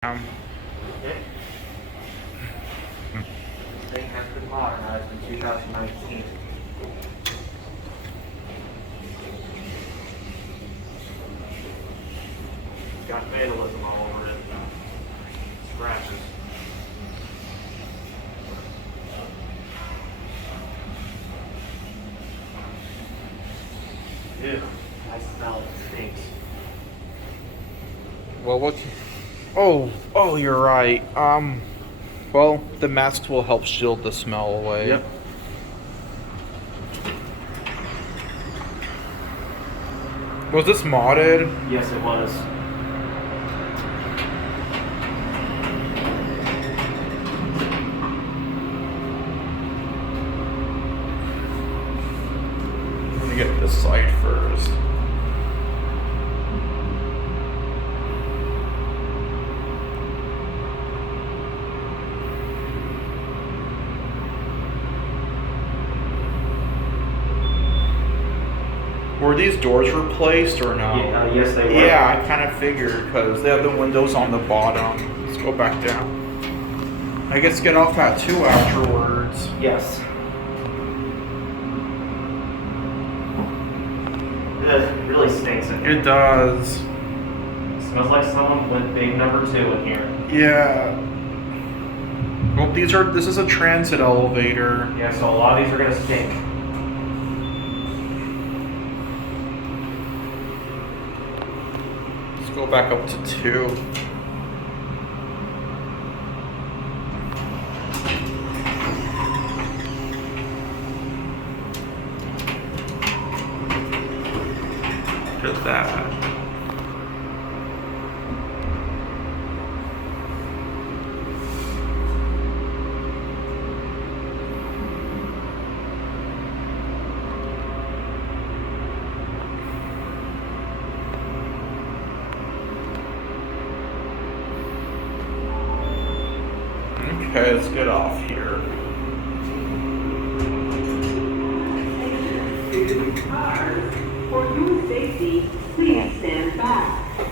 Um, Thing has been modernized in 2019. It's got vandalism all over it. Scratches. Ew, I smell it. It stinks. well, what? Oh, you're right. Well, the masks will help shield the smell away. Yep. Was this modded? Yes, it was. Let me get this side first. Were these doors replaced or no? Yes, they were. Yeah, I kind of figured because they have the windows on the bottom. Let's go back down. I guess get off at 2 afterwards. Yes. It really stinks in here. It does. Smells like someone went big number 2 in here. Yeah. Well, this is a transit elevator. Yeah, so a lot of these are gonna stink. Let's go back up to 2. Look at that. Okay, let's get off here. For your safety, please stand back.